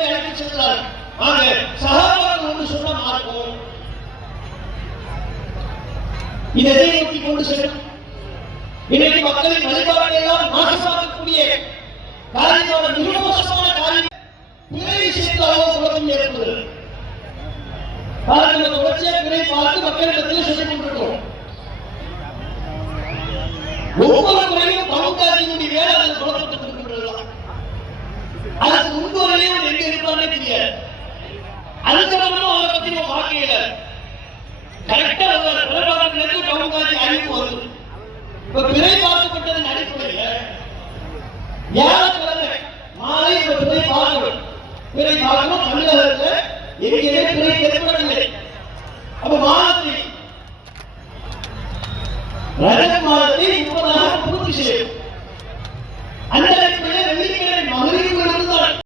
மக்கள் அழைத்து சென்றார். ஆக சகாபாக்கள் ஒன்று சொன்ன மார்க்கம் இதை நோக்கி கொண்டு செல்லும். இன்னைக்கு மக்களின் வழிபாடு எல்லாம் நாசமாக்கக்கூடிய காரியமான மிக மோசமான காரியம் பிறை விஷயத்தாலோ குழப்பம் ஏற்படுகிறது. பாருங்கள், தொடர்ச்சியாக பிறை பார்த்து மக்களிடத்தில் சொல்லிக் கொண்டிருக்கிறோம். ஒவ்வொரு முறையும் பகுத்தாதியினுடைய வேலை அதை குழப்பத்துக்கு இருக்கின்றதுதான். அதுக்கு முன்வரையும் எங்க இருப்பானே தெரியாது. அதுக்கப்புறம் அவரை பத்தி நம்ம பார்க்கல. கரெக்டா பிரபாகரனுக்கு பகுத்தாதி அறிவிப்பு வருது. இப்ப பிறை பார்க்கப்பட்டதன் அடிப்படையில் வியாழக்கிழமை மாலை இந்த பிறை பார்க்கணும். பிறை பார்க்கணும். தமிழகத்தில் எங்கேயுமே பிறை ஏற்படவில்லை. அப்ப மாதத்தில் ரஜத் மாதத்தில்